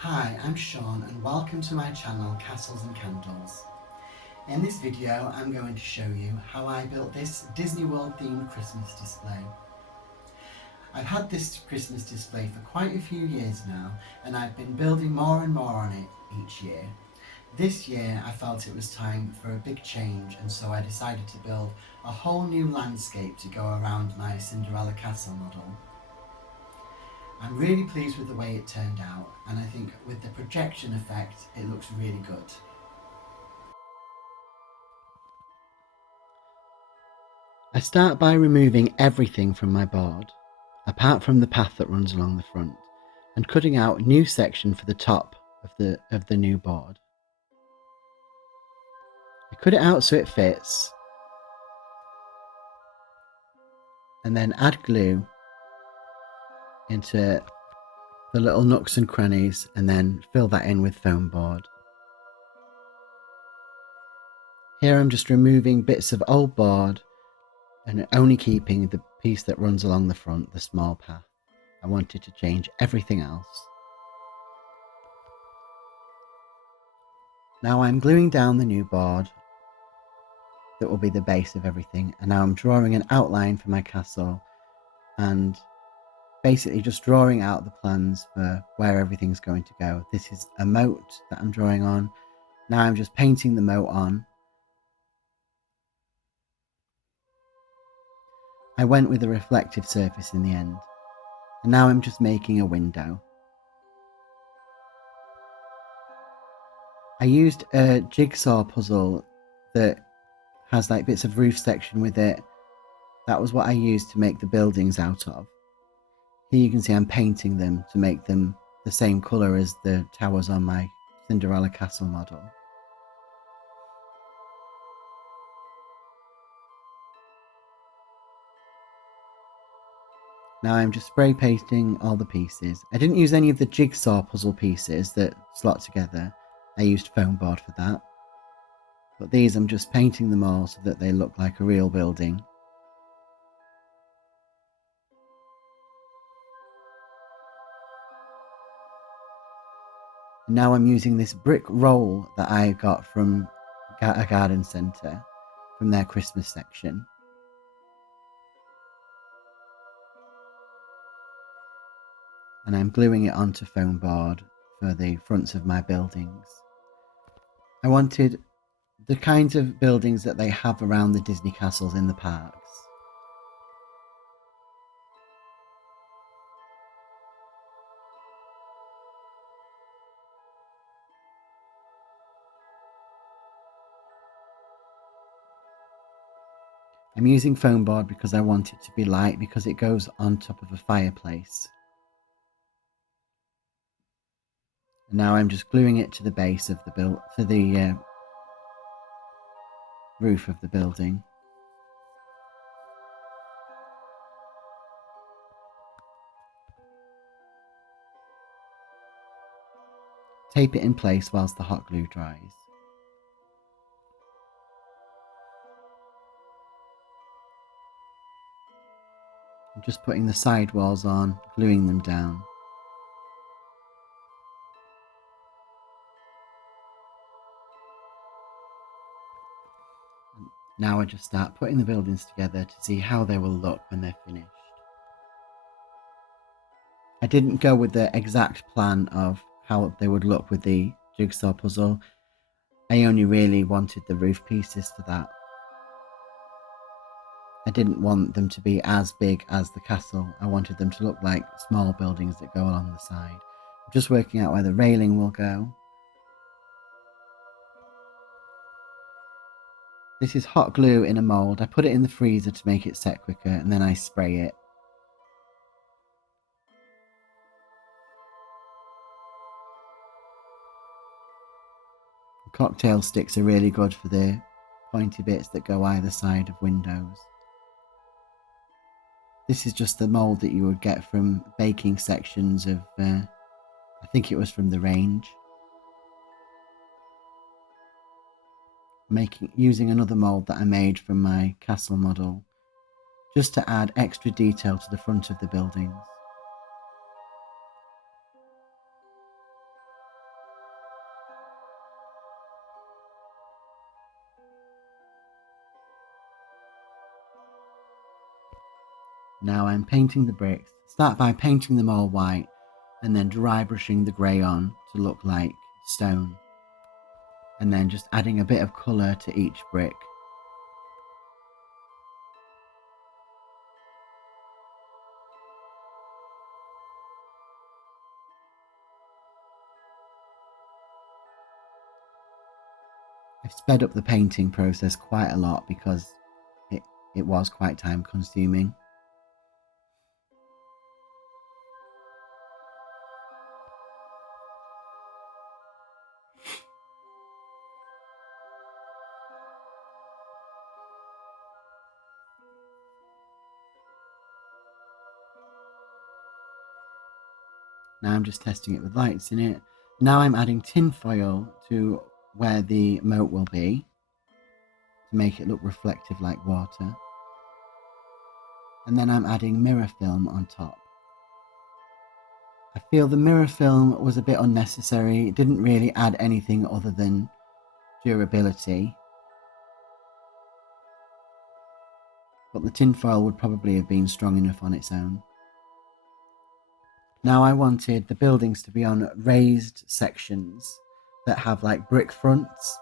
Hi, I'm Sean and welcome to my channel Castles and Candles. In this video I'm going to show you how I built this Disney World themed Christmas display. I've had this Christmas display for quite a few years now and I've been building more and more on it each year. This year I felt it was time for a big change, and so I decided to build a whole new landscape to go around my Cinderella castle model. I'm really pleased with the way it turned out, and I think with the projection effect it looks really good. I start by removing everything from my board, apart from the path that runs along the front, and cutting out a new section for the top of the new board. I cut it out so it fits, and then add glue into the little nooks and crannies, and then fill that in with foam board. Here I'm just removing bits of old board and only keeping the piece that runs along the front, the small path. I wanted to change everything else. Now I'm gluing down the new board that will be the base of everything, and now I'm drawing an outline for my castle and basically just drawing out the plans for where everything's going to go. This is a moat that I'm drawing on. Now I'm just painting the moat on. I went with a reflective surface in the end, and now I'm just making a window. I used a jigsaw puzzle that has like bits of roof section with it. That was what I used to make the buildings out of. Here you can see I'm painting them to make them the same colour as the towers on my Cinderella castle model. Now I'm just spray painting all the pieces. I didn't use any of the jigsaw puzzle pieces that slot together. I used foam board for that. But these I'm just painting them all so that they look like a real building. Now I'm using this brick roll that I got from a garden centre, from their Christmas section. And I'm gluing it onto foam board for the fronts of my buildings. I wanted the kinds of buildings that they have around the Disney castles in the parks. I'm using foam board because I want it to be light, because it goes on top of a fireplace. And now I'm just gluing it to the base of the roof of the building. Tape it in place whilst the hot glue dries. I'm just putting the side walls on, gluing them down. Now I just start putting the buildings together to see how they will look when they're finished. I didn't go with the exact plan of how they would look with the jigsaw puzzle. I only really wanted the roof pieces for that. I didn't want them to be as big as the castle. I wanted them to look like small buildings that go along the side. I'm just working out where the railing will go. This is hot glue in a mould. I put it in the freezer to make it set quicker, and then I spray it. Cocktail sticks are really good for the pointy bits that go either side of windows. This is just the mould that you would get from baking sections of, I think it was from the range. Using another mould that I made from my castle model, just to add extra detail to the front of the buildings. Now I'm painting the bricks. Start by painting them all white and then dry brushing the grey on to look like stone. And then just adding a bit of colour to each brick. I've sped up the painting process quite a lot because it was quite time consuming. Now I'm just testing it with lights in it. Now I'm adding tin foil to where the moat will be to make it look reflective like water. And then I'm adding mirror film on top. I feel the mirror film was a bit unnecessary. It didn't really add anything other than durability. But the tinfoil would probably have been strong enough on its own. Now I wanted the buildings to be on raised sections that have like brick fronts.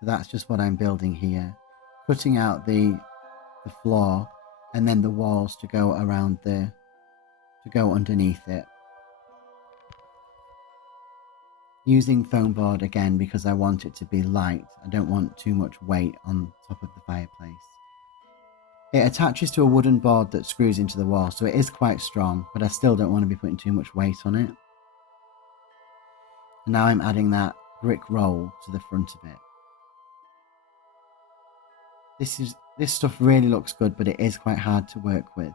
So that's just what I'm building here. Cutting out the floor and then the walls to go around to go underneath it. Using foam board again because I want it to be light. I don't want too much weight on top of the fireplace. It attaches to a wooden board that screws into the wall, so it is quite strong, but I still don't want to be putting too much weight on it. And now I'm adding that brick roll to the front of it. This stuff really looks good, but it is quite hard to work with.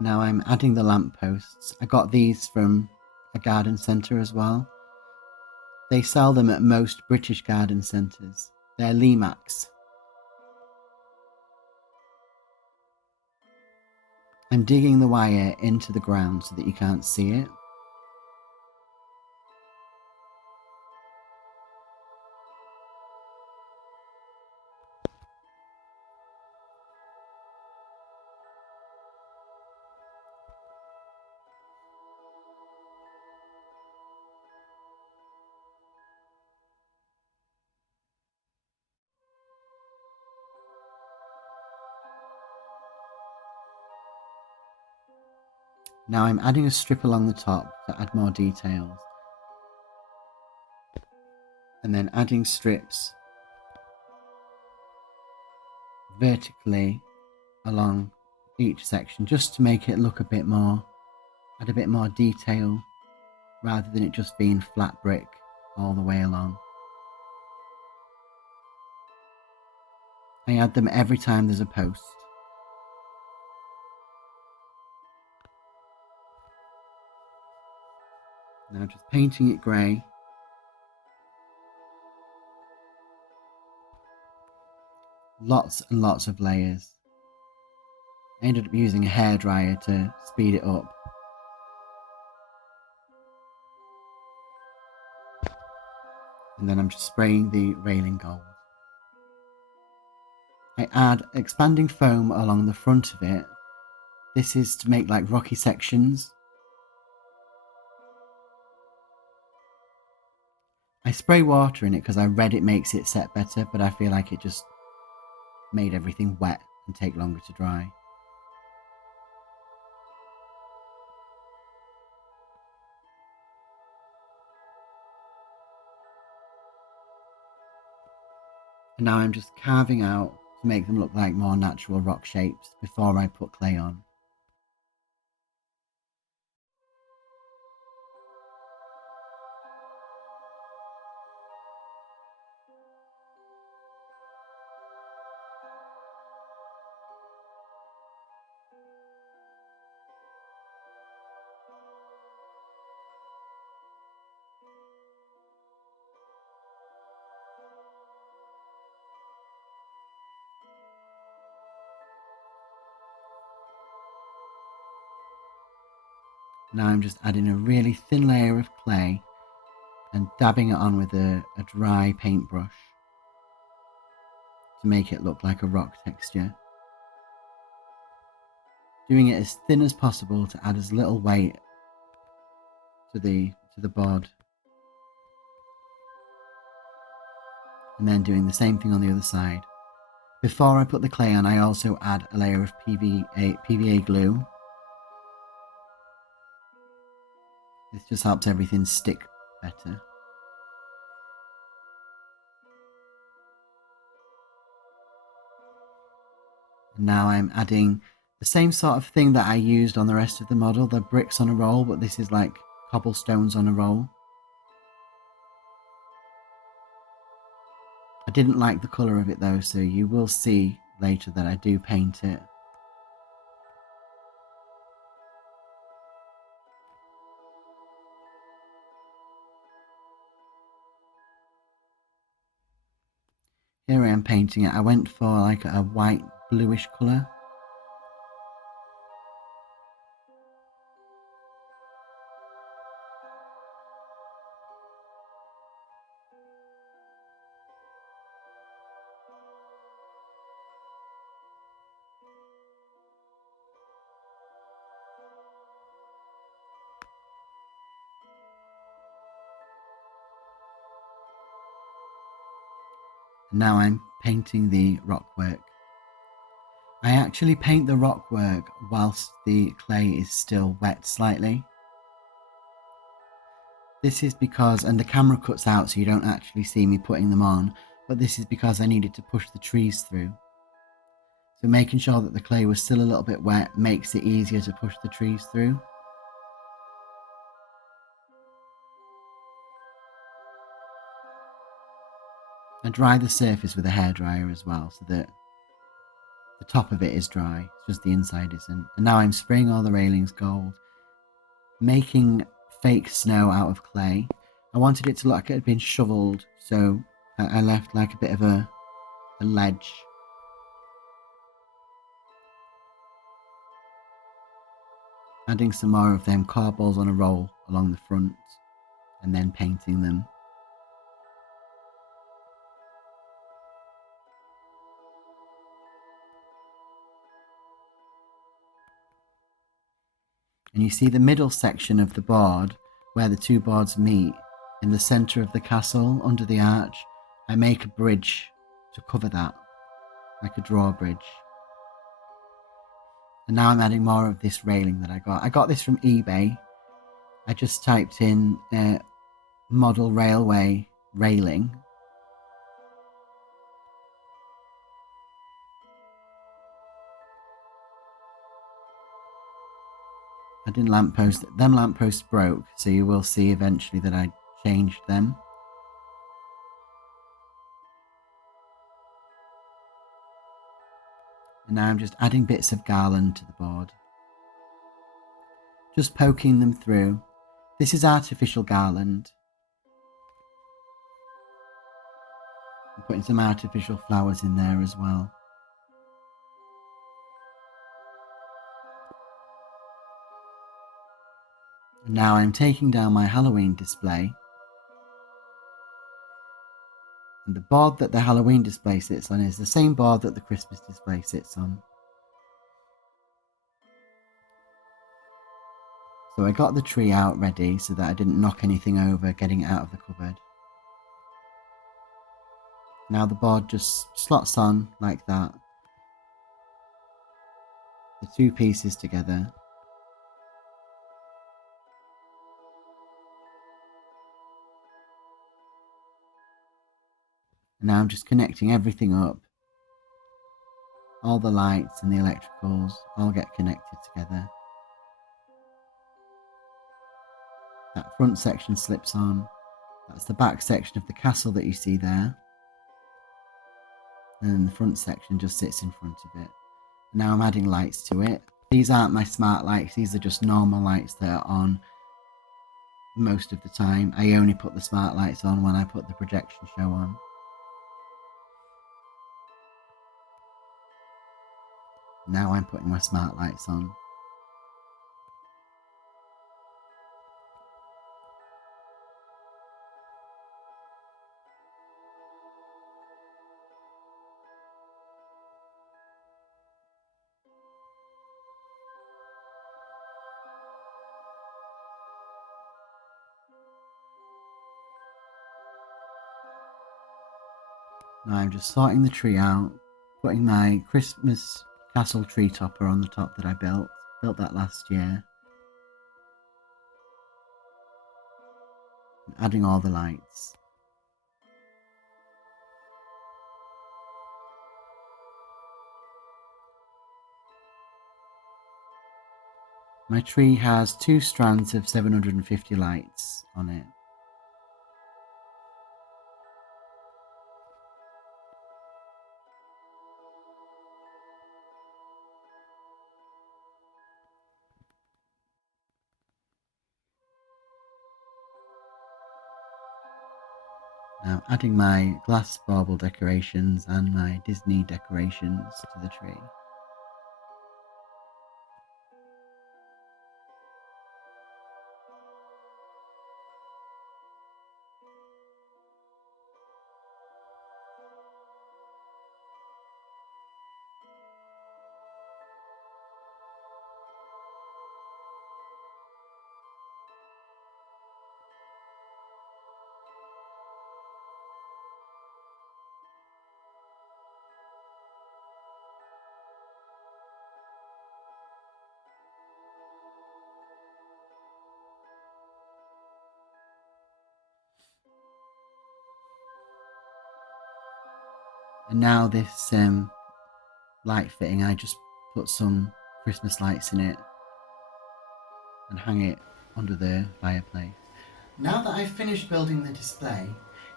Now I'm adding the lampposts. I got these from a garden centre as well. They sell them at most British garden centres. They're Limax. I'm digging the wire into the ground so that you can't see it. Now I'm adding a strip along the top to add more details. And then adding strips vertically along each section just to make it look a bit more, add a bit more detail rather than it just being flat brick all the way along. I add them every time there's a post. Now just painting it grey. Lots and lots of layers. I ended up using a hairdryer to speed it up. And then I'm just spraying the railing gold. I add expanding foam along the front of it. This is to make like rocky sections. I spray water in it because I read it makes it set better, but I feel like it just made everything wet and take longer to dry. And now I'm just carving out to make them look like more natural rock shapes before I put clay on. Now I'm just adding a really thin layer of clay and dabbing it on with a dry paintbrush to make it look like a rock texture. Doing it as thin as possible to add as little weight to the board. And then doing the same thing on the other side. Before I put the clay on, I also add a layer of PVA glue. This just helps everything stick better. And now I'm adding the same sort of thing that I used on the rest of the model, the bricks on a roll, but this is like cobblestones on a roll. I didn't like the colour of it though, so you will see later that I do paint it. Here I am painting it. I went for like a white bluish colour. Now I'm painting the rockwork. I actually paint the rockwork whilst the clay is still wet slightly. This is because, and the camera cuts out so you don't actually see me putting them on, but this is because I needed to push the trees through. So making sure that the clay was still a little bit wet makes it easier to push the trees through. I dry the surface with a hairdryer as well so that the top of it is dry, it's just the inside isn't. And now I'm spraying all the railings gold, making fake snow out of clay. I wanted it to look like it had been shoveled, so I left like a bit of a ledge. Adding some more of them cardballs on a roll along the front and then painting them. And you see the middle section of the board where the two boards meet in the centre of the castle under the arch. I make a bridge to cover that, like a drawbridge. And now I'm adding more of this railing that I got. I got this from eBay. I just typed in model railway railing. Adding lampposts. Them lampposts broke, so you will see eventually that I changed them. And now I'm just adding bits of garland to the board. Just poking them through. This is artificial garland. I'm putting some artificial flowers in there as well. And now I'm taking down my Halloween display. And the board that the Halloween display sits on is the same board that the Christmas display sits on. So I got the tree out ready so that I didn't knock anything over getting it out of the cupboard. Now the board just slots on like that. The two pieces together. And now I'm just connecting everything up. All the lights and the electricals all get connected together. That front section slips on. That's the back section of the castle that you see there. And then the front section just sits in front of it. Now I'm adding lights to it. These aren't my smart lights, these are just normal lights that are on most of the time. I only put the smart lights on when I put the projection show on. Now I'm putting my smart lights on. Now I'm just sorting the tree out, putting my Christmas castle tree topper on the top that I built that last year. And adding all the lights. My tree has 2 strands of 750 lights on it. Now adding my glass bauble decorations and my Disney decorations to the tree. And now this light fitting, I just put some Christmas lights in it and hang it under the fireplace. Now that I've finished building the display,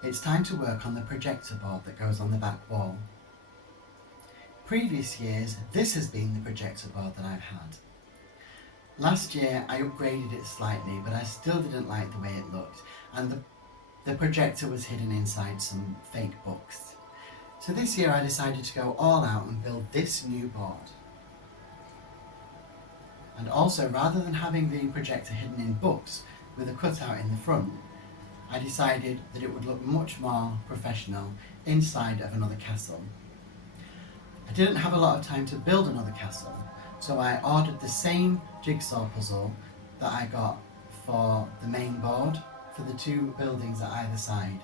it's time to work on the projector board that goes on the back wall. Previous years, this has been the projector board that I've had. Last year I upgraded it slightly, but I still didn't like the way it looked, and the projector was hidden inside some fake books. So this year I decided to go all out and build this new board. And also, rather than having the projector hidden in books with a cutout in the front, I decided that it would look much more professional inside of another castle. I didn't have a lot of time to build another castle, so I ordered the same jigsaw puzzle that I got for the main board for the 2 buildings at either side,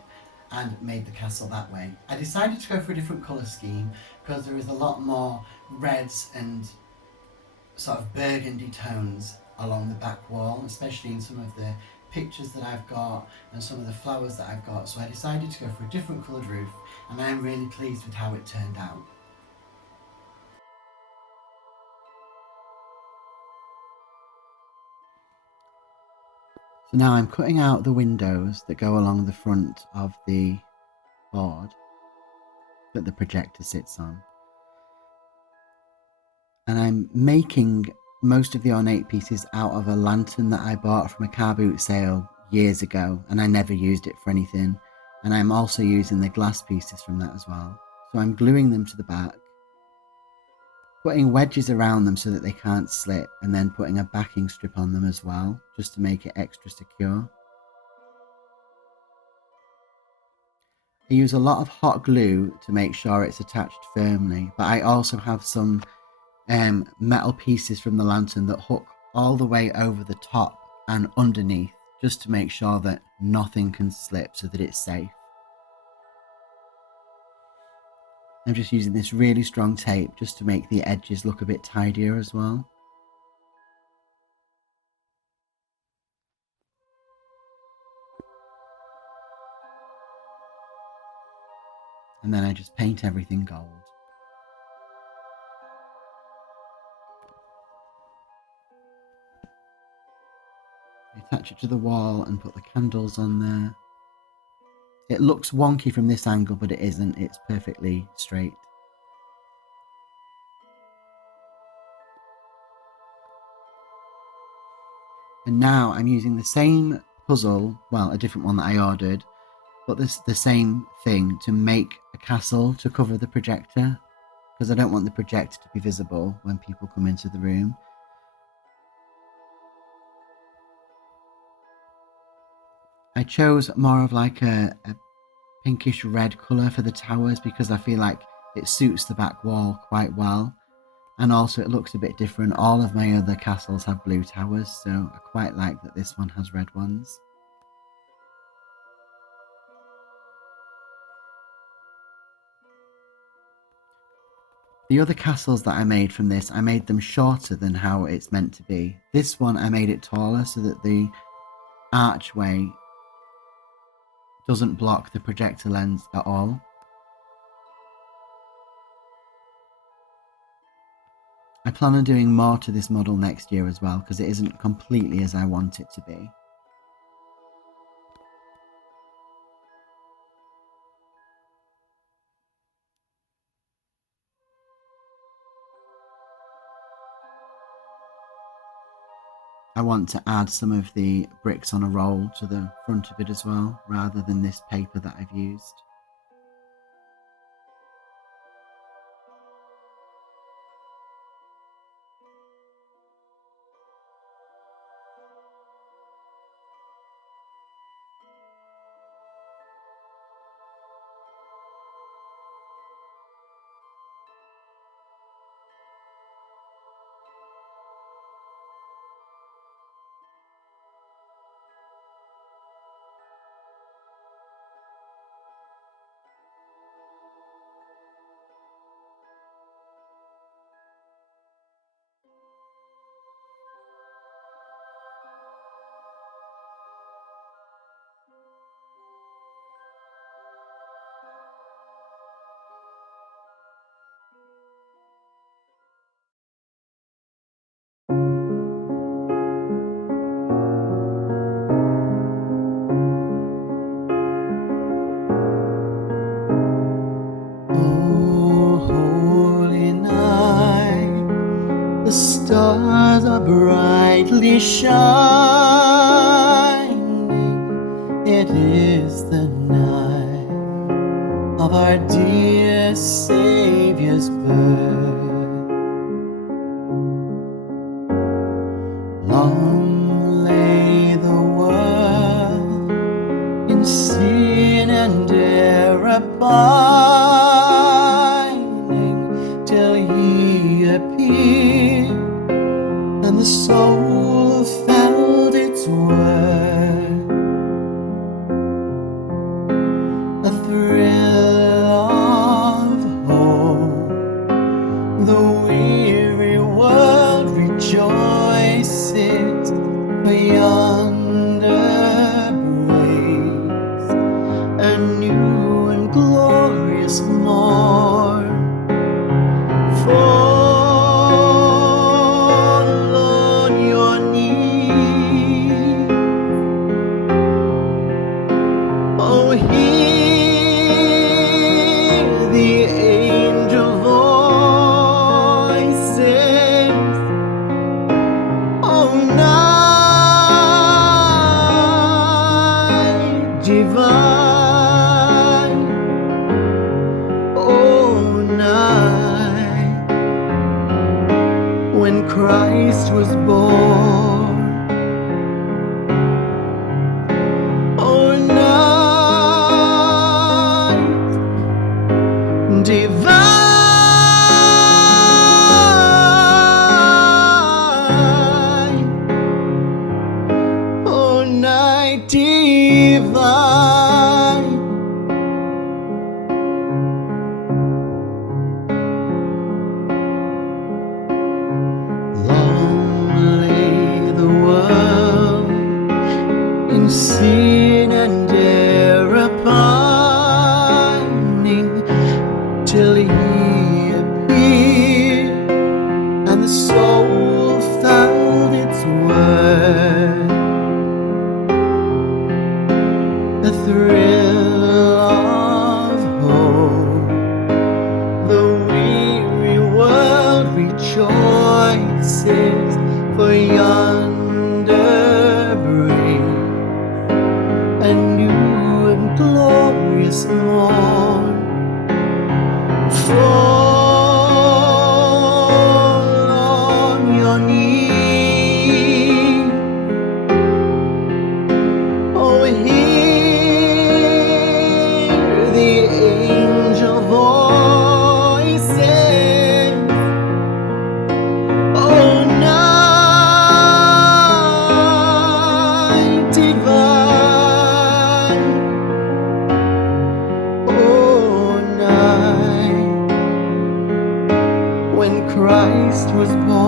and made the castle that way. I decided to go for a different colour scheme because there is a lot more reds and sort of burgundy tones along the back wall, especially in some of the pictures that I've got and some of the flowers that I've got. So I decided to go for a different coloured roof, and I'm really pleased with how it turned out. So now I'm cutting out the windows that go along the front of the board that the projector sits on. And I'm making most of the ornate pieces out of a lantern that I bought from a car boot sale years ago, and I never used it for anything. And I'm also using the glass pieces from that as well. So I'm gluing them to the back, putting wedges around them so that they can't slip, and then putting a backing strip on them as well, just to make it extra secure. I use a lot of hot glue to make sure it's attached firmly, but I also have some metal pieces from the lantern that hook all the way over the top and underneath, just to make sure that nothing can slip so that it's safe. I'm just using this really strong tape just to make the edges look a bit tidier as well. And then I just paint everything gold. I attach it to the wall and put the candles on there. It looks wonky from this angle, but it isn't. It's perfectly straight. And now I'm using the same puzzle, well, a different one that I ordered, but the same thing to make a castle to cover the projector, because I don't want the projector to be visible when people come into the room. I chose more of like a pinkish red colour for the towers because I feel like it suits the back wall quite well, and also it looks a bit different. All of my other castles have blue towers, so I quite like that this one has red ones. The other castles that I made from this, I made them shorter than how it's meant to be. This one I made it taller so that the archway doesn't block the projector lens at all. I plan on doing more to this model next year as well, because it isn't completely as I want it to be. I want to add some of the bricks on a roll to the front of it as well, rather than this paper that I've used. The stars are brightly shining. It is the night of our dear Saviour's birth. Long lay the world in sin and error abiding, till He appeared and the soul felt its worth. A thrill of hope, the weary world rejoices, for yonder breaks a new and glorious morn. Fall on your knees, oh, hear the angel voices night when Christ was born. Oh, night divine. Oh, night divine. Long lay the world in sin and error pining, till he appeared and the soul found its worth. A thrill of hope, the weary world rejoices, for yonder breaks a new and glorious morn. Fall on your knees, oh, hear the angel voices. Oh, night divine. Oh, night when Christ was born.